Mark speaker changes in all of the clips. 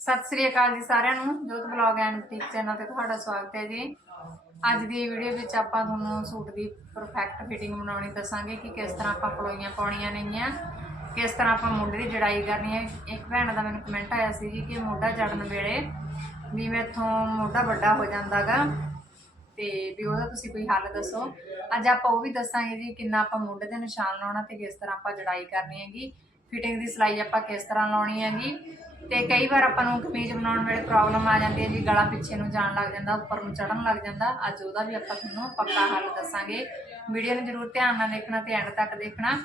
Speaker 1: ਸਤਿ ਸ੍ਰੀ ਅਕਾਲ ਜੀ ਸਾਰਿਆਂ ਨੂੰ, ਜੋਤ ਬਲੌਗ ਐਂਡ ਬੁਟੀਕ ਚੈਨਲ ਤੇ ਤੁਹਾਡਾ ਸਵਾਗਤ ਹੈ ਜੀ। ਅੱਜ ਦੀ ਵੀਡੀਓ ਵਿੱਚ ਆਪਾਂ ਤੁਹਾਨੂੰ ਸੂਟ ਦੀ ਪਰਫੈਕਟ ਫਿਟਿੰਗ ਬਣਾਉਣੀ ਦੱਸਾਂਗੇ ਕਿ ਕਿਸ ਤਰ੍ਹਾਂ ਆਪਾਂ ਪਲੋਈਆਂ ਪਾਉਣੀਆਂ ਨੇਗੀਆਂ, ਕਿਸ ਤਰ੍ਹਾਂ ਆਪਾਂ ਮੁੰਡੇ ਦੀ ਜੜਾਈ ਕਰਨੀ ਹੈ। ਇੱਕ ਭੈਣ ਦਾ ਮੈਨੂੰ ਕਮੈਂਟ ਆਇਆ ਸੀ ਜੀ ਕਿ ਮੋਢਾ ਜੜਨ ਵੇਲੇ ਵੀ ਮੈਥੋਂ ਮੋਢਾ ਵੱਡਾ ਹੋ ਜਾਂਦਾਗਾ ਤੇ ਵੀ ਉਹਦਾ ਤੁਸੀਂ ਕੋਈ ਹੱਲ ਦੱਸੋ। ਅੱਜ ਆਪਾਂ ਉਹ ਵੀ ਦੱਸਾਂਗੇ ਜੀ ਕਿੰਨਾ ਆਪਾਂ ਮੁੰਡੇ ਦੇ ਨਿਸ਼ਾਨ ਲਾਉਣਾ ਤੇ ਕਿਸ ਤਰ੍ਹਾਂ ਆਪਾਂ ਜੜਾਈ ਕਰਨੀ ਹੈਗੀ। ਫਿਟਿੰਗ ਦੀ ਸਿਲਾਈ ਆਪਾਂ ਕਿਸ ਤਰ੍ਹਾਂ ਲਾਉਣੀ ਹੈਗੀ। ਤੇ ਕਈ ਵਾਰ ਆਪਾਂ ਨੂੰ ਕਮੀਜ਼ ਬਣਾਉਣ ਵੇਲੇ ਪ੍ਰੋਬਲਮ ਆ ਜਾਂਦੀ ਹੈ ਜੀ, ਗਲਾ ਪਿੱਛੇ ਨੂੰ ਜਾਣ ਲੱਗ ਜਾਂਦਾ, ਉੱਪਰ ਨੂੰ ਚੜਨ ਲੱਗ ਜਾਂਦਾ। ਅੱਜ ਉਹਦਾ ਵੀ ਆਪਾਂ ਤੁਹਾਨੂੰ ਪੱਕਾ ਹੱਲ ਦੱਸਾਂਗੇ। ਵੀਡੀਓ ਨੂੰ ਜ਼ਰੂਰ ਧਿਆਨ ਨਾਲ ਦੇਖਣਾ ਤੇ ਐਂਡ ਤੱਕ ਦੇਖਣਾ।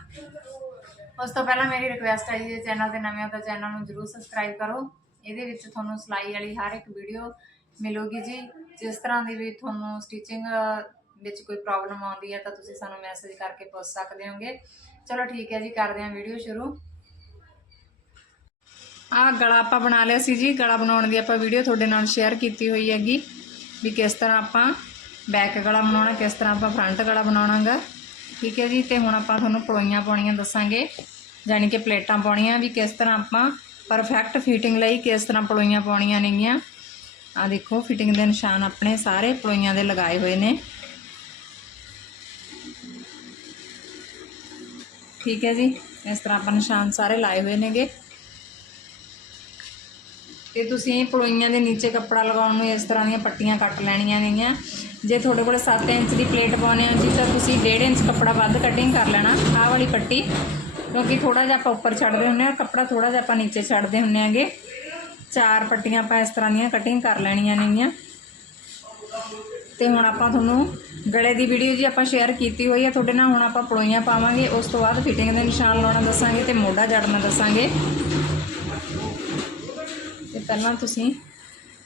Speaker 1: ਉਸ ਤੋਂ ਪਹਿਲਾਂ ਮੇਰੀ ਰਿਕੁਐਸਟ ਹੈ ਜੀ ਚੈਨਲ ਤੇ ਨਵੇਂ ਹੋ ਤਾਂ ਚੈਨਲ ਨੂੰ ਜ਼ਰੂਰ ਸਬਸਕ੍ਰਾਈਬ ਕਰੋ। ਇਹਦੇ ਵਿੱਚ ਤੁਹਾਨੂੰ ਸਿਲਾਈ ਵਾਲੀ ਹਰ ਇੱਕ ਵੀਡੀਓ ਮਿਲੂਗੀ ਜੀ। ਜਿਸ ਤਰ੍ਹਾਂ ਦੀ ਵੀ ਤੁਹਾਨੂੰ ਸਟਿਚਿੰਗ ਵਿੱਚ ਕੋਈ ਪ੍ਰੋਬਲਮ ਆਉਂਦੀ ਹੈ ਤਾਂ ਤੁਸੀਂ ਸਾਨੂੰ ਮੈਸੇਜ ਕਰਕੇ ਪੁੱਛ ਸਕਦੇ ਹੋਗੇ। ਚਲੋ ਠੀਕ ਹੈ ਜੀ, ਕਰਦੇ ਹਾਂ ਵੀਡੀਓ ਸ਼ੁਰੂ। ਆ ਗਲਾ ਆਪਾਂ ਬਣਾ ਲਿਆ ਸੀ ਜੀ ਗਲਾ ਬਣਾਉਣ ਦੀ ਆਪਾਂ ਵੀਡੀਓ ਤੁਹਾਡੇ ਨਾਲ ਸ਼ੇਅਰ ਕੀਤੀ ਹੋਈ ਹੈਗੀ ਵੀ ਕਿਸ ਤਰ੍ਹਾਂ ਆਪਾਂ ਬੈਕ ਗਲਾ ਬਣਾਉਣਾ ਕਿਸ ਤਰ੍ਹਾਂ ਆਪਾਂ ਫਰੰਟ ਗਲਾ ਬਣਾਉਣਾਗਾ ਠੀਕ ਹੈ ਜੀ ਤੇ ਹੁਣ ਆਪਾਂ ਤੁਹਾਨੂੰ ਪਲੋਈਆਂ ਪਾਉਣੀਆਂ ਦੱਸਾਂਗੇ ਯਾਨੀ ਕਿ ਪਲੇਟਾਂ ਪਾਉਣੀਆਂ ਵੀ ਕਿਸ ਤਰ੍ਹਾਂ ਆਪਾਂ ਪਰਫੈਕਟ ਫਿਟਿੰਗ ਲਈ ਕਿਸ ਤਰ੍ਹਾਂ ਪਲੋਈਆਂ ਪਾਉਣੀਆਂ ਨੇਗੀਆਂ ਆ ਦੇਖੋ ਫਿਟਿੰਗ ਦੇ ਨਿਸ਼ਾਨ ਆਪਣੇ ਸਾਰੇ ਪਲੋਈਆਂ ਦੇ ਲਗਾਏ ਹੋਏ ਨੇ ਠੀਕ ਹੈ ਜੀ ਇਸ ਤਰ੍ਹਾਂ ਆਪਾਂ ਨਿਸ਼ਾਨ ਸਾਰੇ ਲਾਏ ਹੋਏ ਨੇਗੇ ਤੇ ਤੁਸੀਂ ਪਲੋਈਆਂ ਦੇ ਨੀਚੇ ਕੱਪੜਾ ਲਗਾਉਣ ਨੂੰ ਇਸ ਤਰ੍ਹਾਂ ਦੀਆਂ ਪੱਟੀਆਂ ਕੱਟ ਲੈਣੀਆਂ ਨੇਗੀਆਂ। ਜੇ ਤੁਹਾਡੇ ਕੋਲ 7 ਇੰਚ ਦੀ ਪਲੇਟ ਪਾਉਣੀ ਹੈ ਜੀ, ਤਾਂ ਤੁਸੀਂ 1.5 ਇੰਚ ਕੱਪੜਾ ਵੱਧ ਕਟਿੰਗ ਕਰ ਲੈਣਾ, ਆਹ ਵਾਲੀ ਪੱਟੀ। ਕਿਉਂਕਿ ਥੋੜਾ ਜਿਹਾ ਆਪਾਂ ਉੱਪਰ ਛੱਡਦੇ ਹੁੰਨੇ ਆ ਕੱਪੜਾ ਥੋੜਾ ਜਿਹਾ ਆਪਾਂ ਨੀਚੇ ਛੱਡਦੇ ਹੁੰਨੇ ਆਗੇ ਚਾਰ ਪੱਟੀਆਂ ਆਪਾਂ ਇਸ ਤਰ੍ਹਾਂ ਦੀਆਂ ਕਟਿੰਗ ਕਰ ਲੈਣੀਆਂ ਨੇਗੀਆਂ। ਤੇ ਹੁਣ ਆਪਾਂ ਤੁਹਾਨੂੰ ਗਲੇ ਦੀ ਵੀਡੀਓ ਜੀ ਆਪਾਂ ਸ਼ੇਅਰ ਕੀਤੀ ਹੋਈ ਹੈ ਤੁਹਾਡੇ ਨਾਲ ਹੁਣ ਆਪਾਂ ਪਲੋਈਆਂ ਪਾਵਾਂਗੇ, ਉਸ ਤੋਂ ਬਾਅਦ ਫਿਟਿੰਗ ਦੇ ਨਿਸ਼ਾਨ ਲਾਉਣਾ ਦੱਸਾਂਗੇ ਤੇ ਮੋਢਾ ਜੜਨਾ ਦੱਸਾਂਗੇ। ਪਹਿਲਾਂ ਤੁਸੀਂ।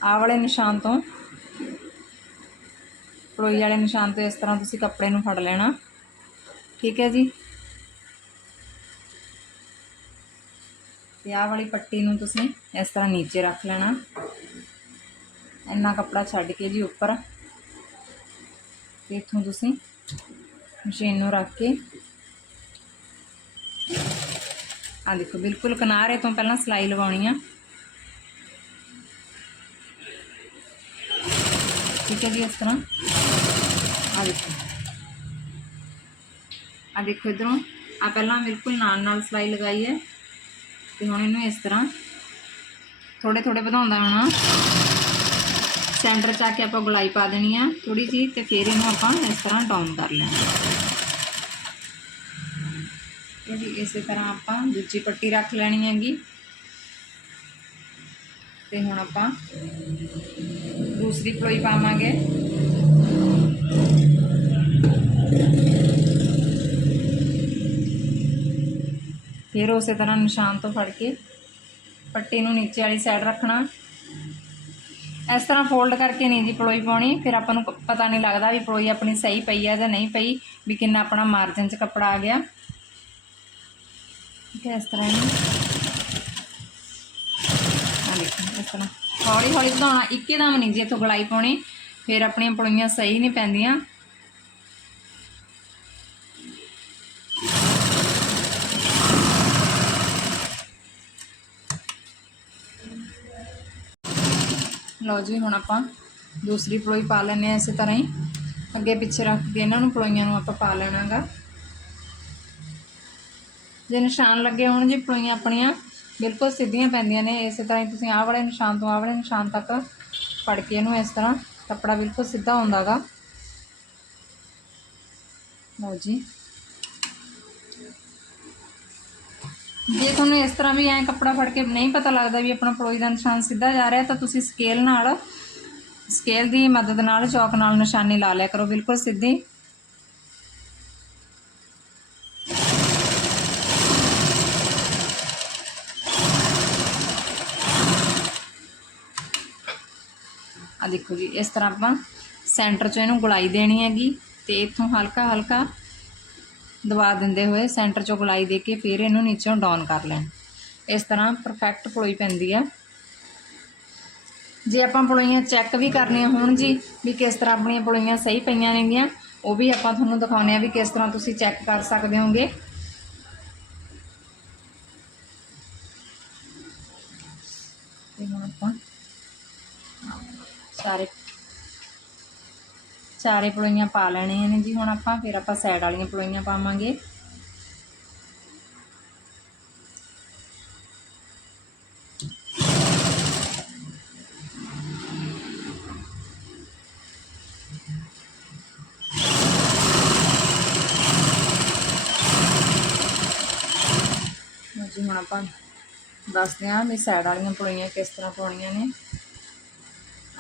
Speaker 1: ਆਹ ਵਾਲੇ ਨਿਸ਼ਾਨ ਤੋਂ। ਪਲੋਈ ਵਾਲੇ ਨਿਸ਼ਾਨ ਤੋਂ ਇਸ ਤਰ੍ਹਾਂ ਤੁਸੀਂ ਕੱਪੜੇ ਨੂੰ ਫੜ ਲੈਣਾ। ਠੀਕ ਹੈ ਜੀ। ਤੇ ਆਹ ਵਾਲੀ ਪੱਟੀ ਨੂੰ ਤੁਸੀਂ ਇਸ ਤਰ੍ਹਾਂ ਨੀਚੇ ਰੱਖ ਲੈਣਾ। ਇੰਨਾ ਕੱਪੜਾ ਛੱਡ ਕੇ ਜੀ ਉੱਪਰ। ਤੇ ਇੱਥੋਂ ਤੁਸੀਂ ਮਸ਼ੀਨ ਨੂੰ ਰੱਖ ਕੇ। ਆ ਦੇਖੋ, ਬਿਲਕੁਲ ਕਿਨਾਰੇ ਤੋਂ ਪਹਿਲਾਂ ਸਲਾਈ ਲਵਾਉਣੀ ਆ। ਠੀਕ ਹੈ ਜੀ ਇਸ ਤਰ੍ਹਾਂ। ਆ ਦੇਖੋ। ਆ ਦੇਖੋ ਇਧਰੋਂ। ਆ ਪਹਿਲਾਂ ਬਿਲਕੁਲ ਨਾਲ ਨਾਲ ਸਲਾਈ ਲਗਾਈ ਹੈ। ਤੇ ਹੁਣ ਇਹਨੂੰ ਇਸ ਤਰ੍ਹਾਂ ਥੋੜੇ ਥੋੜੇ ਵਧਾਉਂਦਾ ਆਉਣਾ ਸੈਂਟਰ 'ਚ ਆ ਕੇ ਆਪਾਂ ਗੁਲਾਈ ਪਾ ਦੇਣੀ ਆ ਥੋੜੀ ਜੀ ਤੇ ਫਿਰ ਇਹਨੂੰ ਆਪਾਂ ਇਸ ਤਰ੍ਹਾਂ ਡਾਊਨ ਕਰ ਲੈਣਾ। ਇਹ ਵੀ ਇਸੇ ਤਰ੍ਹਾਂ ਆਪਾਂ ਦੂਜੀ ਪੱਟੀ ਰੱਖ ਲੈਣੀ ਹੈਗੀ। ਤੇ ਹੁਣ ਆਪਾਂ ਦੂਸਰੀ ਪਲੋਈ ਪਾਵਾਂਗੇ ਫਿਰ ਉਸੇ ਤਰ੍ਹਾਂ ਨਿਸ਼ਾਨ ਤੋਂ ਫੜ ਕੇ ਪੱਟੀ ਨੂੰ ਨੀਚੇ ਵਾਲੀ ਸਾਈਡ ਰੱਖਣਾ ਇਸ ਤਰ੍ਹਾਂ ਫੋਲਡ ਕਰਕੇ ਨਹੀਂ ਜੀ ਪਲੋਈ ਪਾਉਣੀ ਫਿਰ ਆਪਾਂ ਨੂੰ ਪ- ਪਤਾ ਨਹੀਂ ਲੱਗਦਾ ਵੀ ਪਲੋਈ ਆਪਣੀ ਸਹੀ ਪਈ ਹੈ ਜਾਂ ਨਹੀਂ ਪਈ ਵੀ ਕਿੰਨਾ ਆਪਣਾ ਮਾਰਜਨ 'ਚ ਕੱਪੜਾ ਆ ਗਿਆ ਠੀਕ ਹੈ ਇਸ ਤਰ੍ਹਾਂ ਇਹਨੂੰ ਆ ਦੇਖੋ। ਇਸ ਤਰ੍ਹਾਂ ਹੌਲੀ ਹੌਲੀ ਵਧਾਉਣਾ ਇੱਕੇ ਦਮ ਨਹੀਂ ਜੀ ਇੱਥੋਂ ਗਲਾਈ ਪਾਉਣੀ। ਫਿਰ ਆਪਣੀਆਂ ਪਲੋਈਆਂ ਸਹੀ ਨਹੀਂ ਪੈਂਦੀਆਂ। ਲਓ ਜੀ, ਹੁਣ ਆਪਾਂ ਦੂਸਰੀ ਪਲੋਈ ਪਾ ਲੈਨੇ ਆ ਇਸੇ ਤਰ੍ਹਾਂ ਹੀ। ਅੱਗੇ ਪਿੱਛੇ ਰੱਖ ਕੇ ਇਹਨਾਂ ਨੂੰ ਪਲੋਈਆਂ ਨੂੰ ਆਪਾਂ ਪਾ ਲੈਣਾਗਾ। ਜੇ ਨਿਸ਼ਾਨ ਲੱਗੇ ਹੋਣ ਜੀ ਪਲੋਈਆਂ ਆਪਣੀਆਂ। ਬਿਲਕੁਲ ਸਿੱਧੀਆਂ ਪੈਂਦੀਆਂ ਨੇ, ਇਸੇ ਤਰ੍ਹਾਂ ਹੀ ਤੁਸੀਂ ਆਹ ਵਾਲੇ ਨਿਸ਼ਾਨ ਤੋਂ ਆਹ ਵਾਲੇ ਨਿਸ਼ਾਨ ਤੱਕ ਫੜ ਕੇ ਇਹਨੂੰ ਇਸ ਤਰ੍ਹਾਂ ਕੱਪੜਾ ਬਿਲਕੁਲ ਸਿੱਧਾ ਹੁੰਦਾਗਾ। ਲਓ ਜੀ। ਜੇ ਤੁਹਾਨੂੰ ਇਸ ਤਰ੍ਹਾਂ ਵੀ ਐ ਕੱਪੜਾ ਫੜ ਕੇ ਨਹੀਂ ਪਤਾ ਲੱਗਦਾ ਵੀ ਆਪਣਾ ਪਲੋਈ ਦਾ ਨਿਸ਼ਾਨ ਸਿੱਧਾ ਜਾ ਰਿਹਾ, ਤਾਂ ਤੁਸੀਂ ਸਕੇਲ ਨਾਲ ਸਕੇਲ ਦੀ ਮਦਦ ਨਾਲ, ਚੌਕ ਨਾਲ ਨਿਸ਼ਾਨੀ ਲਾ ਲਿਆ ਕਰੋ, ਬਿਲਕੁਲ ਸਿੱਧੀ। ਆ ਦੇਖੋ ਜੀ, ਇਸ ਤਰ੍ਹਾਂ ਆਪਾਂ ਸੈਂਟਰ 'ਚੋਂ ਇਹਨੂੰ ਗੁਲਾਈ ਦੇਣੀ ਹੈਗੀ ਤੇ ਇੱਥੋਂ ਹਲਕਾ ਹਲਕਾ ਦਬਾ ਦਿੰਦੇ ਹੋਏ ਸੈਂਟਰ 'ਚੋਂ ਗੁਲਾਈ ਦੇ ਕੇ ਫਿਰ ਇਹਨੂੰ ਨੀਚੋਂ ਡਾਊਨ ਕਰ ਲੈਣ। ਇਸ ਤਰ੍ਹਾਂ ਪਰਫੈਕਟ ਪਲੋਈ ਪੈਂਦੀ ਆ। ਜੇ ਆਪਾਂ ਪਲੋਈਆਂ ਚੈੱਕ ਵੀ ਕਰਨੀਆਂ ਹੋਣ ਜੀ ਵੀ ਕਿਸ ਤਰ੍ਹਾਂ ਆਪਣੀਆਂ ਪਲੋਈਆਂ ਸਹੀ ਪਈਆਂ ਨੇਗੀਆਂ, ਉਹ ਵੀ ਆਪਾਂ ਤੁਹਾਨੂੰ ਦਿਖਾਉਂਦੇ ਆ ਵੀ ਕਿਸ ਤਰ੍ਹਾਂ ਤੁਸੀਂ ਚੈੱਕ ਕਰ ਸਕਦੇ ਹੋਗੇ। ਤੇ ਹੁਣ ਆਪਾਂ ਸਾਰੇ। ਚਾਰੇ ਪਲੋਈਆਂ ਪਾ ਲੈਣੀਆਂ ਨੇ ਜੀ। ਹੁਣ ਆਪਾਂ ਫਿਰ ਆਪਾਂ ਸਾਈਡ ਵਾਲੀਆਂ ਪਲੋਈਆਂ ਪਾਵਾਂਗੇ। ਜੀ, ਹੁਣ ਆਪਾਂ ਦੱਸਦੇ ਹਾਂ ਵੀ ਸਾਈਡ ਵਾਲੀਆਂ ਪਲੋਈਆਂ ਕਿਸ ਤਰ੍ਹਾਂ ਪਾਉਣੀਆਂ ਨੇ।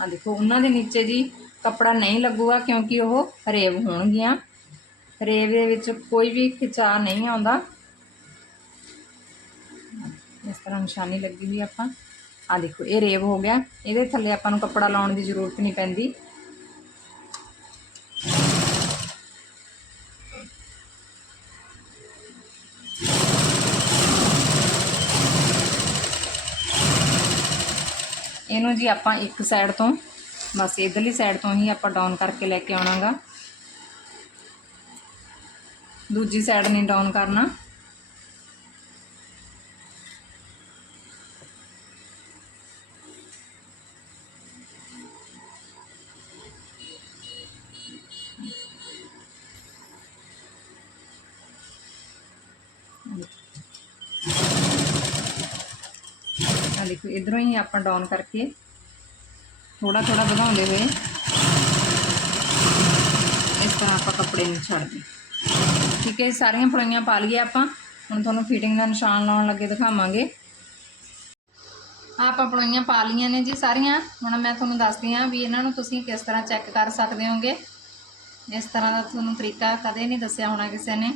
Speaker 1: ਆ ਦੇਖੋ, ਉਹਨਾਂ ਦੇ ਨੀਚੇ ਜੀ ਕੱਪੜਾ ਨਹੀਂ ਲੱਗੂਗਾ ਕਿਉਂਕਿ ਉਹ ਰੇਵ ਹੋਣਗੀਆਂ। ਰੇਵ ਦੇ ਵਿੱਚ ਕੋਈ ਵੀ ਖਿਚਾ ਨਹੀਂ ਆਉਂਦਾ। ਇਸ ਤਰ੍ਹਾਂ ਨਿਸ਼ਾਨੀ ਲੱਗੀ ਹੋਈ ਆਪਾਂ। ਆ ਦੇਖੋ, ਇਹ ਰੇਵ ਹੋ ਗਿਆ। ਇਹਦੇ ਥੱਲੇ ਆਪਾਂ ਨੂੰ ਕੱਪੜਾ ਲਾਉਣ ਦੀ ਜ਼ਰੂਰਤ ਨਹੀਂ ਪੈਂਦੀ। ਇਹਨੂੰ ਜੀ ਆਪਾਂ ਇੱਕ ਸਾਈਡ ਤੋਂ, ਬਸ ਇਧਰਲੀ ਸਾਈਡ ਤੋਂ ਹੀ ਆਪਾਂ ਡਾਊਨ ਕਰਕੇ ਲੈ ਕੇ ਆਉਣਾਗਾ। ਦੂਜੀ ਸਾਈਡ ਨਹੀਂ ਡਾਊਨ ਕਰਨਾ। ਦੇਖੋ ਇਧਰੋਂ ਹੀ ਆਪਾਂ ਡਾਊਨ ਕਰਕੇ ਥੋੜਾ ਥੋੜਾ ਵਧਾਉਂਦੇ ਹੋਏ ਇਸ ਤਰ੍ਹਾਂ ਆਪਾਂ ਕੱਪੜੇ ਨੂੰ ਛੱਡ ਦੇ ਠੀਕ ਹੈ ਜੀ, ਸਾਰੀਆਂ ਪਲੋਈਆਂ ਪਾ ਲਈਏ ਆਪਾਂ। ਹੁਣ ਤੁਹਾਨੂੰ ਫਿਟਿੰਗ ਦਾ ਨਿਸ਼ਾਨ ਲਾਉਣ ਲੱਗੇ ਦਿਖਾਵਾਂਗੇ। ਆਪਾਂ ਪਲੋਈਆਂ ਪਾ ਲਈਆਂ ਨੇ ਜੀ ਸਾਰੀਆਂ। ਹੁਣ ਮੈਂ ਤੁਹਾਨੂੰ ਦੱਸਦੀ ਹਾਂ ਵੀ ਇਹਨਾਂ ਨੂੰ ਤੁਸੀਂ ਕਿਸ ਤਰ੍ਹਾਂ ਚੈੱਕ ਕਰ ਸਕਦੇ ਹੋਗੇ। ਇਸ ਤਰ੍ਹਾਂ ਦਾ ਤੁਹਾਨੂੰ ਤਰੀਕਾ ਕਦੇ ਨਹੀਂ ਦੱਸਿਆ ਹੋਣਾ ਕਿਸੇ ਨੇ।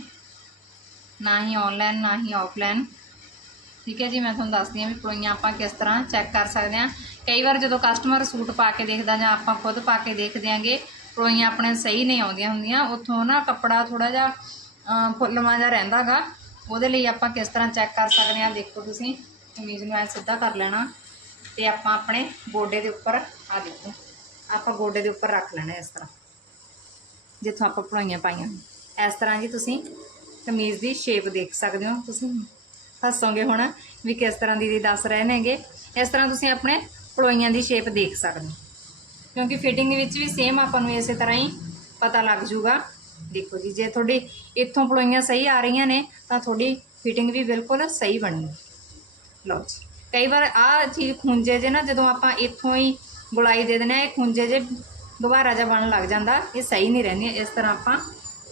Speaker 1: ਨਾ ਹੀ ਆਨਲਾਈਨ ਨਾ ਹੀ ਆਫਲਾਈਨ ਠੀਕ ਹੈ ਜੀ ਮੈਂ ਤੁਹਾਨੂੰ ਦੱਸਦੀ ਹਾਂ ਵੀ ਪਲੋਈਆਂ ਆਪਾਂ ਕਿਸ ਤਰ੍ਹਾਂ ਚੈੱਕ ਕਰ ਸਕਦੇ ਹਾਂ। ਕਈ ਵਾਰ ਜਦੋਂ ਕਸਟਮਰ ਸੂਟ ਪਾ ਕੇ ਦੇਖਦਾ ਜਾਂ ਆਪਾਂ ਖੁਦ ਪਾ ਕੇ ਦੇਖਦੇ ਆਂਗੇ ਪਲੋਈਆਂ ਆਪਣੇ ਸਹੀ ਨਹੀਂ ਆਉਂਦੀਆਂ ਹੁੰਦੀਆਂ ਉੱਥੋਂ ਨਾ ਕੱਪੜਾ ਥੋੜਾ ਜਿਹਾ ਅਮ, ਫੁੱਲਵਾਂ ਜਿਹਾ ਰਹਿੰਦਾਗਾ। ਉਹਦੇ ਲਈ ਆਪਾਂ ਕਿਸ ਤਰ੍ਹਾਂ ਚੈੱਕ ਕਰ ਸਕਦੇ ਹਾਂ ਦੇਖੋ ਤੁਸੀਂ ਕਮੀਜ਼ ਨੂੰ ਐ ਸਿੱਧਾ ਕਰ ਲੈਣਾ ਤੇ ਆਪਾਂ ਆਪਣੇ ਗੋਡੇ ਦੇ ਉੱਪਰ ਆ ਦੇਖੋ ਆਪਾਂ ਗੋਡੇ ਦੇ ਉੱਪਰ ਰੱਖ ਲੈਣਾ ਇਸ ਤਰ੍ਹਾਂ ਜਿੱਥੋਂ ਆਪਾਂ ਪਲੋਈਆਂ ਪਾਈਆਂ। ਇਸ ਤਰ੍ਹਾਂ ਜੀ ਤੁਸੀਂ ਕਮੀਜ਼ ਦੀ ਸ਼ੇਪ ਦੇਖ ਸਕਦੇ ਹੋ ਤੁਸੀਂ। ਹੱਸੋਗੇ ਹੁਣ ਵੀ ਕਿਸ ਤਰ੍ਹਾਂ ਦੀ ਦੱਸ ਰਹੇ ਨੇਗੇ? ਇਸ ਤਰ੍ਹਾਂ ਤੁਸੀਂ ਆਪਣੇ ਪਲੋਈਆਂ ਦੀ ਸ਼ੇਪ ਦੇਖ ਸਕਦੇ ਹੋ। ਕਿਉਂਕਿ ਫਿਟਿੰਗ ਵਿੱਚ ਵੀ ਸੇਮ ਆਪਾਂ ਨੂੰ ਇਸੇ ਤਰ੍ਹਾਂ ਹੀ ਪਤਾ ਲੱਗ ਜੂਗਾ ਦੇਖੋ ਜੀ, ਜੇ ਤੁਹਾਡੀ ਇੱਥੋਂ ਪਲੋਈਆਂ ਸਹੀ ਆ ਰਹੀਆਂ ਨੇ, ਤਾਂ ਤੁਹਾਡੀ ਫਿਟਿੰਗ ਵੀ ਬਿਲਕੁਲ ਸਹੀ ਬਣੀ। ਲਓ ਜੀ, ਕਈ ਵਾਰ ਆ ਚੀਜ਼ ਖੁੰਝੇ ਜੇ ਨਾ, ਜਦੋਂ ਆਪਾਂ ਇੱਥੋਂ ਹੀ ਗੁਲਾਈ ਦੇ ਦਿੰਦੇ ਆ ਇਹ ਖੁੰਝੇ ਜੇ ਦੁਬਾਰਾ ਜਿਹਾ ਬਣਨ ਲੱਗ ਜਾਂਦਾ, ਇਹ ਸਹੀ ਨਹੀਂ ਰਹਿੰਦੀ ਇਸ ਤਰ੍ਹਾਂ ਆਪਾਂ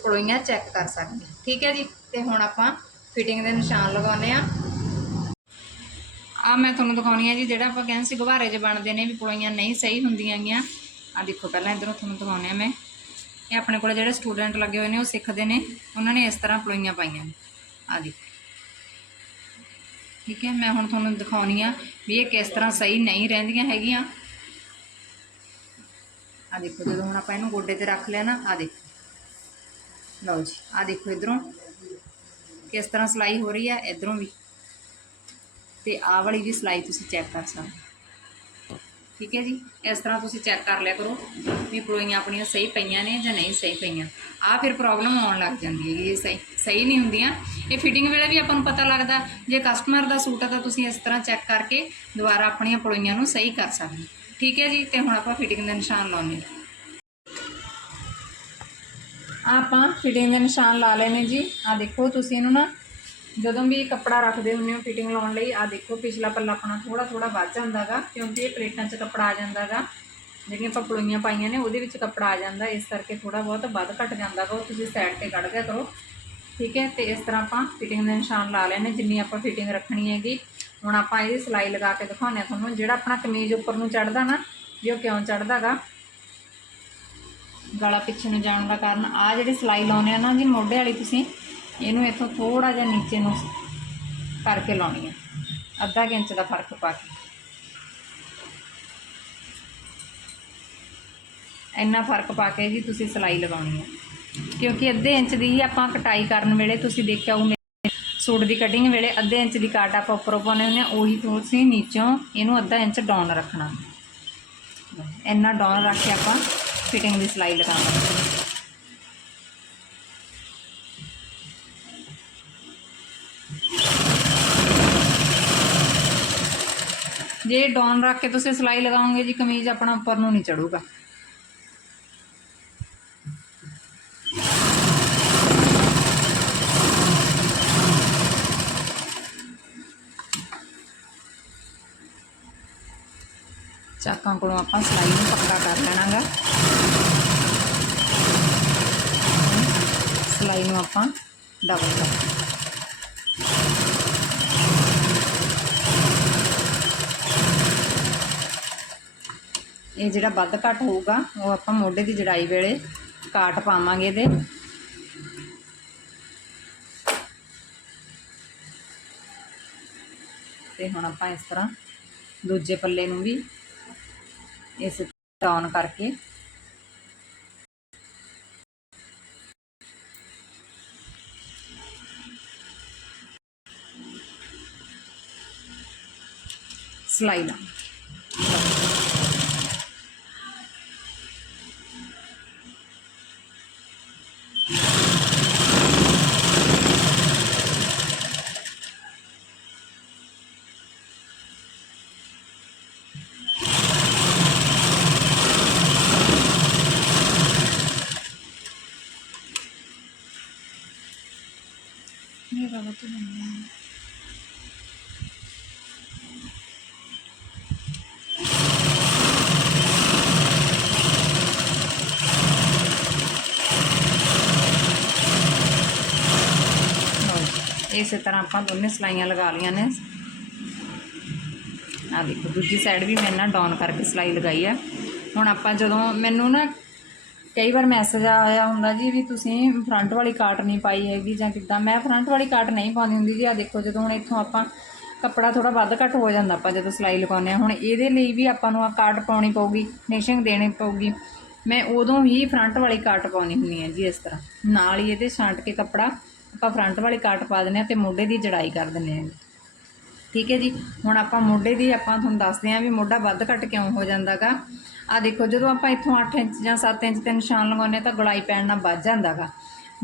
Speaker 1: ਪਲੋਈਆਂ ਚੈੱਕ ਕਰ ਸਕਦੇ ਠੀਕ ਹੈ ਜੀ, ਤੇ ਹੁਣ ਆਪਾਂ ਫਿਟਿੰਗ ਦੇ ਨਿਸ਼ਾਨ ਲਗਾਉਨੇ ਆ ਆ ਮੈਂ ਤੁਹਾਨੂੰ ਦਿਖਾਉਣੀ ਆ ਜੀ, ਜਿਹੜਾ ਆਪਾਂ ਕਹਿੰਦੇ ਸੀ ਗੁਬਾਰੇ ਜੇ ਬਣਦੇ ਨੇ ਵੀ ਪਲੋਈਆਂ ਨਹੀਂ ਸਹੀ ਹੁੰਦੀਆਂ ਗੀਆਂ। ਆ ਦੇਖੋ ਪਹਿਲਾਂ ਇਧਰੋਂ ਤੁਹਾਨੂੰ ਦਿਖਾਉਨੇ ਆ ਮੈਂ। ਇਹ ਆਪਣੇ ਕੋਲ ਜਿਹੜੇ ਸਟੂਡੈਂਟ ਲੱਗੇ ਹੋਏ ਨੇ, ਉਹ ਸਿੱਖਦੇ ਨੇ। ਉਹਨਾਂ ਨੇ ਇਸ ਤਰ੍ਹਾਂ ਪਲੋਈਆਂ ਪਾਈਆਂ। ਨੇ ਆ ਦੇਖੋ। ਠੀਕ ਹੈ, ਮੈਂ ਹੁਣ ਤੁਹਾਨੂੰ ਦਿਖਾਉਣੀ ਆ ਵੀ ਇਹ ਕਿਸ ਤਰ੍ਹਾਂ ਸਹੀ ਨਹੀਂ ਰਹਿੰਦੀਆਂ ਹੈਗੀਆਂ। ਆ ਦੇਖੋ, ਜਦੋਂ ਹੁਣ ਆਪਾਂ ਇਹਨੂੰ ਗੋਡੇ ਤੇ ਰੱਖ ਲਿਆ ਨਾ ਆ ਦੇਖੋ। ਲਓ ਜੀ ਆ ਦੇਖੋ ਇਧਰੋਂ। ਕਿਸ ਤਰ੍ਹਾਂ ਸਲਾਈ ਹੋ ਰਹੀ ਹੈ, ਇਧਰੋਂ ਵੀ। ਤੇ ਆਹ ਵਾਲੀ ਵੀ ਸਲਾਈ ਤੁਸੀਂ ਚੈੱਕ ਕਰ ਸਕਦੇ ਠੀਕ ਹੈ ਜੀ? ਇਸ ਤਰ੍ਹਾਂ ਤੁਸੀਂ ਚੈੱਕ ਕਰ ਲਿਆ ਕਰੋ ਵੀ ਪਲੋਈਆਂ ਆਪਣੀਆਂ ਸਹੀ ਪਈਆਂ ਨੇ ਜਾਂ ਨਹੀਂ ਸਹੀ ਪਈਆਂ। ਆ ਫਿਰ ਪ੍ਰੋਬਲਮ ਆਉਣ ਲੱਗ ਜਾਂਦੀ ਹੈ ਇਹ ਸਹੀ ਸਹੀ ਨਹੀਂ ਹੁੰਦੀਆਂ। ਇਹ ਫਿਟਿੰਗ ਵੇਲੇ ਵੀ ਆਪਾਂ ਨੂੰ ਪਤਾ ਲੱਗਦਾ, ਜੇ ਕਸਟਮਰ ਦਾ ਸੂਟ ਆ ਤਾਂ ਤੁਸੀਂ ਇਸ ਤਰ੍ਹਾਂ ਚੈੱਕ ਕਰਕੇ ਦੁਬਾਰਾ ਆਪਣੀਆਂ ਪਲੋਈਆਂ ਨੂੰ ਸਹੀ ਕਰ ਸਕਦੇ ਠੀਕ ਹੈ ਜੀ? ਤੇ ਹੁਣ ਆਪਾਂ ਫਿਟਿੰਗ ਦੇ ਨਿਸ਼ਾਨ ਲਾਉਂਦੇ ਹਾਂ। ਆਪਾਂ ਫਿਟਿੰਗ ਦੇ ਨਿਸ਼ਾਨ ਲਾ ਲਏ ਜੀ। ਆ ਦੇਖੋ ਤੁਸੀਂ ਇਹਨੂੰ ਨਾ, ਜਦੋਂ ਵੀ ਕੱਪੜਾ ਰੱਖਦੇ ਹੁੰਦੇ ਹੋ ਫਿਟਿੰਗ ਲਾਉਣ ਲਈ ਆ ਦੇਖੋ ਪਿਛਲਾ ਪੱਲਾ ਆਪਣਾ ਥੋੜਾ ਥੋੜਾ ਵੱਧ ਜਾਂਦਾਗਾ ਕਿਉਂਕਿ ਇਹ ਪਲੇਟਾਂ 'ਚ ਕੱਪੜਾ ਆ ਜਾਂਦਾਗਾ ਜਿਹੜੀਆਂ ਆਪਾਂ ਪਲੋਈਆਂ ਪਾਈਆਂ ਨੇ, ਉਹਦੇ ਵਿੱਚ ਕੱਪੜਾ ਆ ਜਾਂਦਾ, ਇਸ ਕਰਕੇ ਥੋੜਾ ਬਹੁਤ ਵੱਧ ਘਟ ਜਾਂਦਾਗਾ ਉਹ ਤੁਸੀਂ ਸਾਈਡ ਤੇ ਕੱਢ ਦਿਆ ਕਰੋ। ਠੀਕ ਹੈ, ਤੇ ਇਸ ਤਰ੍ਹਾਂ ਆਪਾਂ ਫਿਟਿੰਗ ਦੇ ਨਿਸ਼ਾਨ ਲਾ ਲੈਣੇ ਜਿੰਨੀ ਆਪਾਂ ਫਿਟਿੰਗ ਰੱਖਣੀ ਹੈਗੀ। ਹੁਣ ਆਪਾਂ ਇਹਦੀ ਸਿਲਾਈ ਲਗਾ ਕੇ ਦਿਖਾਉਂਦੇ ਆ ਤੁਹਾਨੂੰ, ਜਿਹੜਾ ਆਪਣਾ ਕਮੀਜ਼ ਉੱਪਰ ਨੂੰ ਚੜਦਾ ਨਾ ਵੀ ਉਹ ਕਿਉਂ ਚੜਦਾਗਾ ਗਲਾ ਪਿੱਛੇ ਨੂੰ ਜਾਣ ਦਾ ਕਾਰਨ ਆ ਜਿਹੜੀ ਸਿਲਾਈ ਲਾਉਨੇ ਆ ਨਾ ਜੀ, ਮੋਢੇ ਵਾਲੀ ਤੁਸੀਂ, ਇਹਨੂੰ ਇੱਥੋਂ ਥੋੜਾ ਜਿਹਾ ਨੀਚੇ ਨੂੰ ਕਰਕੇ ਲਾਉਣੀ ਆ। ਅੱਧਾ ਕੁ ਇੰਚ ਦਾ ਫ਼ਰਕ ਪਾ ਕੇ। ਇੰਨਾ ਫ਼ਰਕ ਪਾ ਕੇ ਜੀ ਤੁਸੀਂ ਸਿਲਾਈ ਲਗਾਉਣੀ ਹੈ ਕਿਉਂਕਿ ਅੱਧੇ ਇੰਚ ਦੀ ਆਪਾਂ ਕਟਾਈ ਕਰਨ ਵੇਲੇ ਤੁਸੀਂ ਦੇਖਿਆ ਉਹ ਮੇਰੇ ਸੂਟ ਦੀ ਕਟਿੰਗ ਵੇਲੇ ਅੱਧੇ ਇੰਚ ਦੀ ਕਾਟ ਆਪਾਂ ਉੱਪਰੋਂ ਪਾਉਂਦੇ ਹੁੰਦੇ ਆ, ਉਹੀ ਤੁਸੀਂ ਨੀਚੋਂ ਇਹਨੂੰ ਅੱਧਾ ਇੰਚ ਡਾਊਨ ਰੱਖਣਾ। ਇੰਨਾ ਡਾਊਨ ਰੱਖ ਕੇ ਆਪਾਂ ਫਿਟਿੰਗ ਦੀ ਸਿਲਾਈ ਲਗਾਵਾਂਗੇ ਜੇ ਡਾਊਨ ਰੱਖ ਕੇ ਤੁਸੀਂ ਸਿਲਾਈ ਲਗਾਓਗੇ ਜੀ ਕਮੀਜ਼ ਆਪਣਾ ਉੱਪਰ ਨੂੰ ਨਹੀਂ ਚੜੂਗਾ ਚਾਕਾਂ ਕੋਲੋਂ ਆਪਾਂ ਸਿਲਾਈ ਨੂੰ ਪੱਕਾ ਕਰ ਲੈਣਾਗਾ। ਸਿਲਾਈ ਨੂੰ ਆਪਾਂ ਡਬਲ ਕਰ ਇਹ ਜਿਹੜਾ ਵੱਧ ਘੱਟ ਹੋਊਗਾ, ਉਹ ਆਪਾਂ ਮੋਢੇ ਦੀ ਜੜਾਈ ਵੇਲੇ ਕਾਟ ਪਾਵਾਂਗੇ ਇਹਦੇ। ਤੇ ਹੁਣ ਆਪਾਂ ਇਸ ਤਰ੍ਹਾਂ ਦੂਜੇ ਪੱਲੇ ਨੂੰ ਵੀ ਇਸ ਡਾਊਨ ਕਰਕੇ। ਸਿਲਾਈ ਲਾ ਮੇਰਾ ਬੱਚਾ ਨਹੀਂ ਲਓ ਜੀ, ਇਸੇ ਤਰ੍ਹਾਂ ਆਪਾਂ ਦੋਨੇ ਸਲਾਈਆਂ ਲਗਾ ਲਈਆਂ ਨੇ। ਆ ਦੇਖੋ ਦੂਜੀ ਸਾਈਡ ਵੀ ਮੈਂ ਨਾ ਡਾਊਨ ਕਰਕੇ ਸਲਾਈ ਲਗਾਈ ਆ। ਹੁਣ ਆਪਾਂ ਜਦੋਂ ਮੈਨੂੰ ਨਾ ਕਈ ਵਾਰ ਮੈਸੇਜ ਆਇਆ ਹੁੰਦਾ ਜੀ ਵੀ ਤੁਸੀਂ ਫਰੰਟ ਵਾਲੀ ਕਾਟ ਨਹੀਂ ਪਾਈ ਹੈਗੀ ਜਾਂ ਕਿੱਦਾਂ। ਮੈਂ ਫਰੰਟ ਵਾਲੀ ਕਾਟ ਨਹੀਂ ਪਾਉਂਦੀ ਹੁੰਦੀ ਜੀ। ਆ ਦੇਖੋ, ਜਦੋਂ ਹੁਣ ਇੱਥੋਂ ਆਪਾਂ ਕੱਪੜਾ ਥੋੜਾ ਵੱਧ ਘੱਟ ਹੋ ਜਾਂਦਾ, ਆਪਾਂ ਜਦੋਂ ਸਿਲਾਈ ਲਗਾਉਂਦੇ ਆ ਹੁਣ ਇਹਦੇ ਲਈ ਵੀ ਆਪਾਂ ਨੂੰ ਆ ਕਾਟ ਪਾਉਣੀ ਪਊਗੀ ਫਿਨਿਸ਼ਿੰਗ ਦੇਣੀ ਪਊਗੀ। ਮੈਂ ਉਦੋਂ ਹੀ ਫਰੰਟ ਵਾਲੀ ਕਾਟ ਪਾਉਣੀ ਹੁੰਦੀ ਹੈ ਜੀ ਇਸ ਤਰ੍ਹਾਂ। ਨਾਲ ਹੀ ਇਹਦੇ ਛਾਂਟ ਕੇ ਕੱਪੜਾ ਆਪਾਂ ਫਰੰਟ ਵਾਲੀ ਕਾਟ ਪਾ ਦਿੰਦੇ ਆ ਤੇ ਮੋਢੇ ਦੀ ਜੜਾਈ ਕਰ ਦਿੰਦੇ ਆ ਠੀਕ ਹੈ ਜੀ। ਹੁਣ ਆਪਾਂ ਮੋਢੇ ਦੀ ਆਪਾਂ ਤੁਹਾਨੂੰ ਦੱਸਦੇ ਹਾਂ ਵੀ ਮੋਢਾ ਵੱਧ ਘੱਟ ਕਿਉਂ ਹੋ ਜਾਂਦਾਗਾ। ਆ ਦੇਖੋ, ਜਦੋਂ ਆਪਾਂ ਇੱਥੋਂ 8 ਇੰਚ ਜਾਂ 7 ਇੰਚ ਤੇ ਨਿਸ਼ਾਨ ਲਗਾਉਂਦੇ ਹਾਂ ਤਾਂ ਗਲਾਈ ਪੈਣ ਨਾਲ ਵੱਧ ਜਾਂਦਾਗਾ।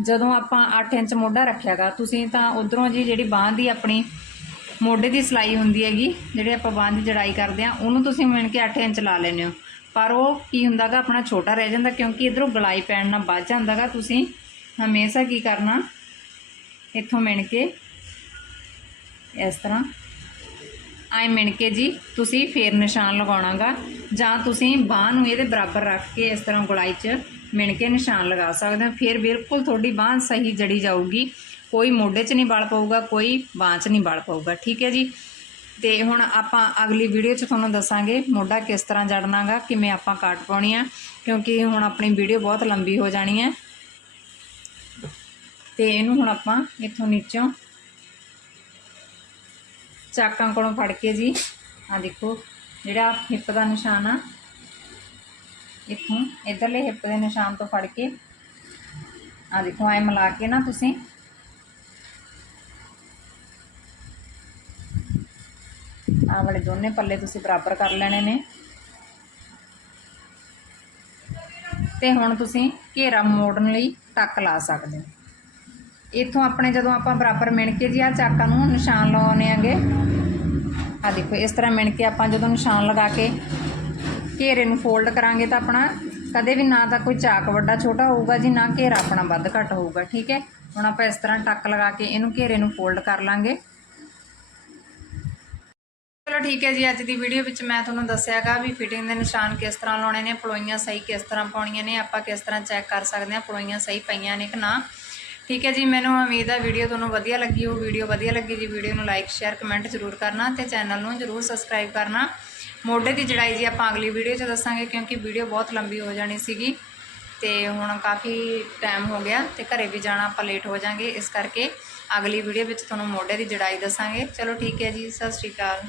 Speaker 1: ਜਦੋਂ ਆਪਾਂ 8 ਇੰਚ ਮੋਢਾ ਰੱਖਿਆਗਾ, ਤੁਸੀਂ ਤਾਂ ਉਧਰੋਂ ਜੀ ਜਿਹੜੀ ਬਾਹ ਦੀ ਆਪਣੀ ਮੋਢੇ ਦੀ ਸਿਲਾਈ ਹੁੰਦੀ ਹੈਗੀ, ਜਿਹੜੇ ਆਪਾਂ ਬਾਹ ਦੀ ਜੜਾਈ ਕਰਦੇ ਆ ਉਹਨੂੰ ਤੁਸੀਂ ਮਿਣ ਕੇ 8 ਇੰਚ ਲਾ ਲੈਂਦੇ ਹੋ। ਪਰ ਉਹ ਕੀ ਹੁੰਦਾਗਾ, ਆਪਣਾ ਛੋਟਾ ਰਹਿ ਜਾਂਦਾ ਕਿਉਂਕਿ ਇਧਰੋਂ ਗਲਾਈ ਪੈਣ ਨਾਲ ਵੱਧ ਜਾਂਦਾਗਾ। ਤੁਸੀਂ ਹਮੇਸ਼ਾ ਕੀ ਕਰਨਾ, ਇੱਥੋਂ ਮਿਣ ਕੇ ਇਸ ਤਰ੍ਹਾਂ ਆਏ ਮਿਣ ਕੇ ਜੀ, ਤੁਸੀਂ ਫੇਰ ਨਿਸ਼ਾਨ ਲਗਾਉਣਾਗਾ, ਜਾਂ ਤੁਸੀਂ ਬਾਹ ਨੂੰ ਇਹਦੇ ਬਰਾਬਰ ਰੱਖ ਕੇ ਇਸ ਤਰ੍ਹਾਂ ਗੁਲਾਈ 'ਚ ਮਿਣ ਕੇ ਨਿਸ਼ਾਨ ਲਗਾ ਸਕਦੇ ਹੋ। ਫਿਰ ਬਿਲਕੁਲ ਤੁਹਾਡੀ ਬਾਹ ਸਹੀ ਜੜੀ ਜਾਊਗੀ। ਕੋਈ ਮੋਢੇ 'ਚ ਨਹੀਂ ਬਲ ਪਊਗਾ, ਕੋਈ ਬਾਹ 'ਚ ਨਹੀਂ ਬਲ ਪਊਗਾ। ਠੀਕ ਹੈ ਜੀ? ਤੇ ਹੁਣ ਆਪਾਂ ਅਗਲੀ ਵੀਡੀਓ 'ਚ ਤੁਹਾਨੂੰ ਦੱਸਾਂਗੇ ਮੋਢਾ ਕਿਸ ਤਰ੍ਹਾਂ ਜੜਨਾਗਾ, ਕਿਵੇਂ ਆਪਾਂ ਕਾਟ ਪਾਉਣੀ ਆ, ਕਿਉਂਕਿ ਹੁਣ ਆਪਣੀ ਵੀਡੀਓ ਬਹੁਤ ਲੰਬੀ ਹੋ ਜਾਣੀ ਹੈ। ਤੇ ਇਹਨੂੰ ਹੁਣ ਆਪਾਂ ਇੱਥੋਂ ਨੀਚੋਂ ਚਾਕਾਂ ਕੋਲੋਂ ਫੜ ਕੇ ਜੀ। ਆ ਦੇਖੋ, ਜਿਹੜਾ ਹਿੱਪ ਦਾ ਨਿਸ਼ਾਨ ਆ। ਇੱਥੋਂ ਇਧਰਲੇ ਹਿੱਪ ਦੇ ਨਿਸ਼ਾਨ ਤੋਂ ਫੜ ਕੇ। ਆ ਦੇਖੋ, ਐ ਮਿਲਾ ਕੇ ਨਾ ਤੁਸੀਂ। ਆ ਵਾਲੇ ਦੋਨੇ ਪੱਲੇ ਤੁਸੀਂ ਬਰਾਬਰ ਕਰ ਲੈਣੇ ਨੇ। ਤੇ ਹੁਣ ਤੁਸੀਂ ਘੇਰਾ ਮੋੜਨ ਲਈ ਟੱਕ ਲਾ ਸਕਦੇ ਹੋ। ਇੱਥੋਂ ਆਪਣੇ ਜਦੋਂ ਆਪਾਂ ਬਰਾਬਰ ਮਿਣ ਕੇ ਜੀ ਆ ਚਾਕਾਂ ਨੂੰ ਨਿਸ਼ਾਨ ਲਗਾਉਣੇ ਆਂਗੇ। ਆ ਦੇਖੋ, ਇਸ ਤਰ੍ਹਾਂ ਮਿਣ ਕੇ ਆਪਾਂ ਜਦੋਂ ਨਿਸ਼ਾਨ ਲਗਾ ਕੇ ਘੇਰੇ ਨੂੰ ਫੋਲਡ ਕਰਾਂਗੇ ਤਾਂ ਆਪਣਾ ਕਦੇ ਵੀ ਨਾ ਤਾਂ ਕੋਈ ਚਾਕ ਵੱਡਾ ਛੋਟਾ ਹੋਊਗਾ ਜੀ, ਨਾ ਘੇਰਾ ਆਪਣਾ ਵੱਧ ਘੱਟ ਹੋਊਗਾ, ਠੀਕ ਹੈ? ਹੁਣ ਆਪਾਂ ਇਸ ਤਰ੍ਹਾਂ ਟੱਕ ਲਗਾ ਕੇ ਇਹਨੂੰ ਘੇਰੇ ਨੂੰ ਫੋਲਡ ਕਰ ਲਾਂਗੇ। ਚਲੋ ਠੀਕ ਹੈ ਜੀ, ਅੱਜ ਦੀ ਵੀਡੀਓ ਵਿੱਚ ਮੈਂ ਤੁਹਾਨੂੰ ਦੱਸਿਆਗਾ ਵੀ ਫਿਟਿੰਗ ਦੇ ਨਿਸ਼ਾਨ ਕਿਸ ਤਰ੍ਹਾਂ ਲਾਉਣੇ ਨੇ, ਪਲੋਈਆਂ ਸਹੀ ਕਿਸ ਤਰ੍ਹਾਂ ਪਾਉਣੀਆਂ ਨੇ, ਆਪਾਂ ਕਿਸ ਤਰ੍ਹਾਂ ਚੈੱਕ ਕਰ ਸਕਦੇ ਹਾਂ ਪਲੋਈਆਂ ਸਹੀ ਪਈਆਂ ਨੇ ਕਿ ਨਾ। ਠੀਕ ਹੈ ਜੀ, ਮੈਨੂੰ ਉਮੀਦ ਹੈ ਵੀਡੀਓ ਤੁਹਾਨੂੰ ਵਧੀਆ ਲੱਗੀ ਹੋ ਵੀਡੀਓ ਵਧੀਆ ਲੱਗੀ ਜੀ ਵੀਡੀਓ ਨੂੰ ਲਾਈਕ ਸ਼ੇਅਰ ਕਮੈਂਟ ਜ਼ਰੂਰ ਕਰਨਾ ਤੇ ਚੈਨਲ ਨੂੰ ਜ਼ਰੂਰ ਸਬਸਕ੍ਰਾਈਬ ਕਰਨਾ। ਮੋਢੇ ਦੀ ਜੜਾਈ ਜੀ ਆਪਾਂ ਅਗਲੀ ਵੀਡੀਓ 'ਚ ਦੱਸਾਂਗੇ ਕਿਉਂਕਿ ਵੀਡੀਓ ਬਹੁਤ ਲੰਬੀ ਹੋ ਜਾਣੀ ਸੀਗੀ ਤੇ ਹੁਣ ਕਾਫੀ ਟਾਈਮ ਹੋ ਗਿਆ ਤੇ ਘਰੇ ਵੀ ਜਾਣਾ ਆਪਾਂ ਲੇਟ ਹੋ ਜਾਾਂਗੇ। ਇਸ ਕਰਕੇ ਅਗਲੀ ਵੀਡੀਓ ਵਿੱਚ ਤੁਹਾਨੂੰ ਮੋਢੇ ਦੀ ਜੜਾਈ ਦੱਸਾਂਗੇ। ਚਲੋ ਠੀਕ ਹੈ ਜੀ, ਸਤਿ ਸ਼੍ਰੀ ਅਕਾਲ।